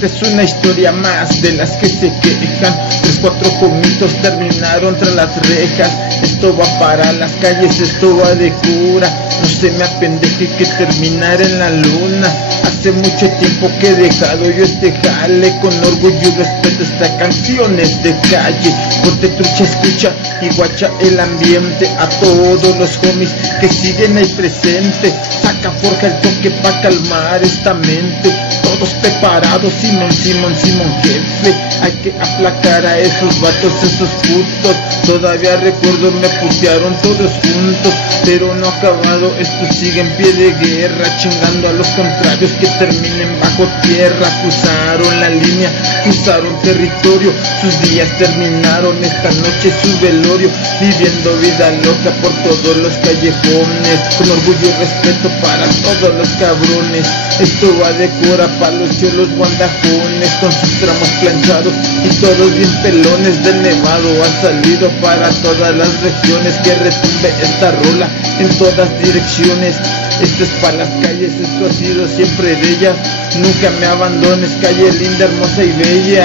Esta es una historia más de las que se quejan. 3, 4 comitos terminaron tras las rejas. Esto va para las calles, esto va de cura. No se me apendeje que terminar en la luna. Hace mucho tiempo que he dejado yo este jale. Con orgullo y respeto esta canción es de calle. Ponte trucha, escucha y guacha el ambiente. A todos los homies que siguen ahí presente, saca forja el toque pa' calmar esta mente. Todos preparados, Simón, jefe. Hay que aplacar a esos vatos, esos putos. Todavía recuerdo me putearon todos juntos, pero no ha acabado, esto sigue en pie de guerra. Chingando a los contrarios que terminen bajo tierra. Cruzaron la línea, cruzaron territorio. Sus días terminaron, esta noche su velorio. Viviendo vida loca por todos los callejones. Con orgullo y respeto para todos los cabrones. Esto va de cura para los cholos guandajones, con sus tramos planchados y todos bien pelones. Del Nevado ha salido para todas las regiones. Que retumbe esta rola en todas direcciones. Esto es para las calles, esto ha sido siempre de ellas. Nunca me abandones, calle linda, hermosa y bella.